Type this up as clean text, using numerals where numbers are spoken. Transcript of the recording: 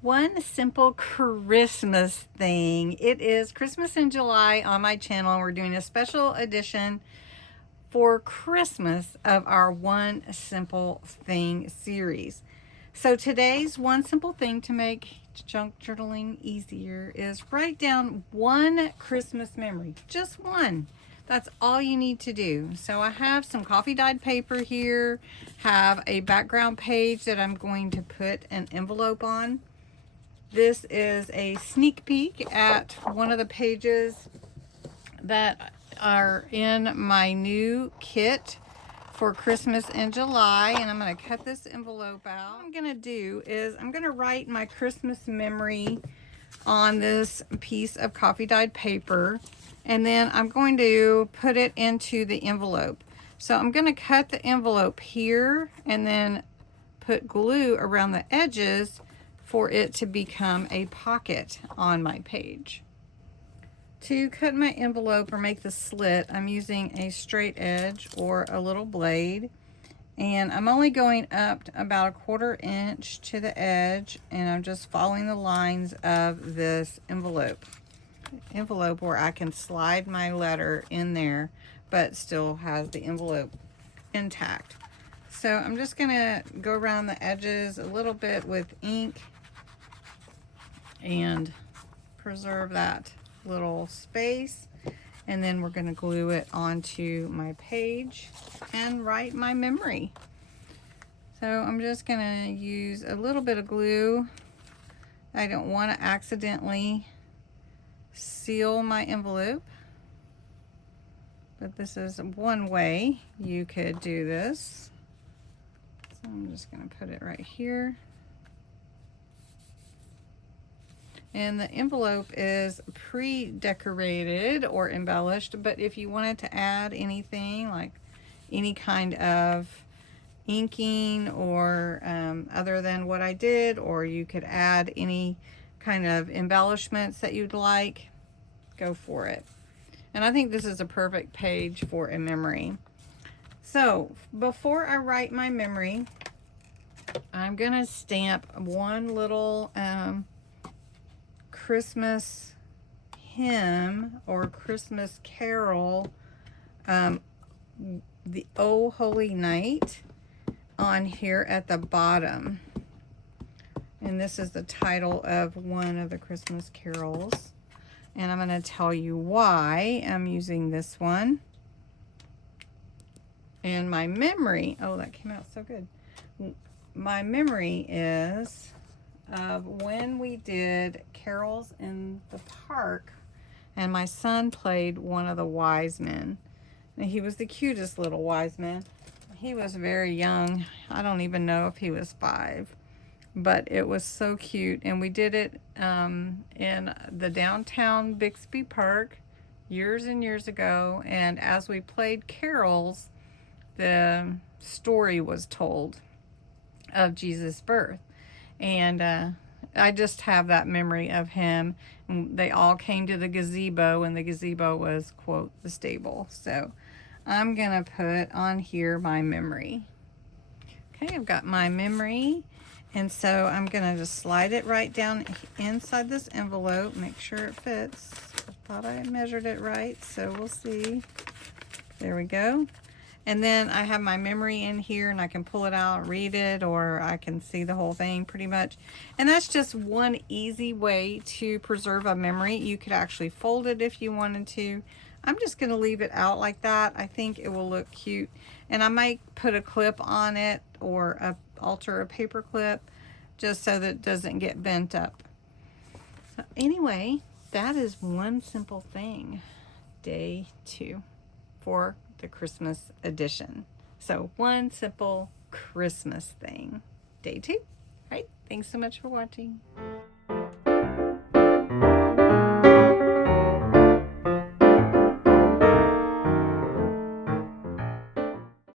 One simple Christmas thing. It is Christmas in July on my channel, and we're doing a special edition for Christmas of our One Simple Thing series. So today's one simple thing to make junk journaling easier is write down one Christmas memory, just one. That's all you need to do. So I have some coffee dyed paper here, have a background page that I'm going to put an envelope on. This is a sneak peek at one of the pages that are in my new kit for Christmas in July, and I'm going to cut this envelope out. What I'm going to do is I'm going to write my Christmas memory on this piece of coffee dyed paper, and then I'm going to put it into the envelope. So I'm going to cut the envelope here and then put glue around the edges for it to become a pocket on my page. To cut my envelope or make the slit, I'm using a straight edge or a little blade, and I'm only going up to about 1/4 inch to the edge, and I'm just following the lines of this envelope where I can slide my letter in there but still has the envelope intact. So I'm just gonna go around the edges a little bit with ink and preserve that little space, and then we're going to glue it onto my page and write my memory. So I'm just going to use a little bit of glue. I don't want to accidentally seal my envelope, but this is one way you could do this. So I'm just going to put it right here. And the envelope is pre-decorated or embellished, but if you wanted to add anything, like any kind of inking or other than what I did, or you could add any kind of embellishments that you'd like, go for it. And I think this is a perfect page for a memory. So before I write my memory, I'm gonna stamp one little Christmas hymn or Christmas carol, the Oh Holy Night, on here at the bottom. And this is the title of one of the Christmas carols. And I'm going to tell you why I'm using this one. And my memory, oh, that came out so good. My memory is of when we did carols in the park, and my son played one of the wise men, and he was the cutest little wise man. He was very young. I don't even know if he was 5, but it was so cute. And we did it in the downtown Bixby park years and years ago, and as we played carols, the story was told of Jesus' birth. And I just have that memory of him. And they all came to the gazebo, and the gazebo was, quote, the stable. So I'm gonna put on here my memory. Okay, I've got my memory, and so I'm gonna just slide it right down inside this envelope, make sure it fits. I thought I measured it right, so we'll see. There we go. And then I have my memory in here, and I can pull it out, read it, or I can see the whole thing pretty much. And that's just one easy way to preserve a memory. You could actually fold it if you wanted to. I'm just going to leave it out like that. I think it will look cute. And I might put a clip on it, or alter a paper clip, just so that it doesn't get bent up. So anyway, that is one simple thing. Day 2 for the Christmas edition. So one simple Christmas thing. Day 2. All right. Thanks so much for watching.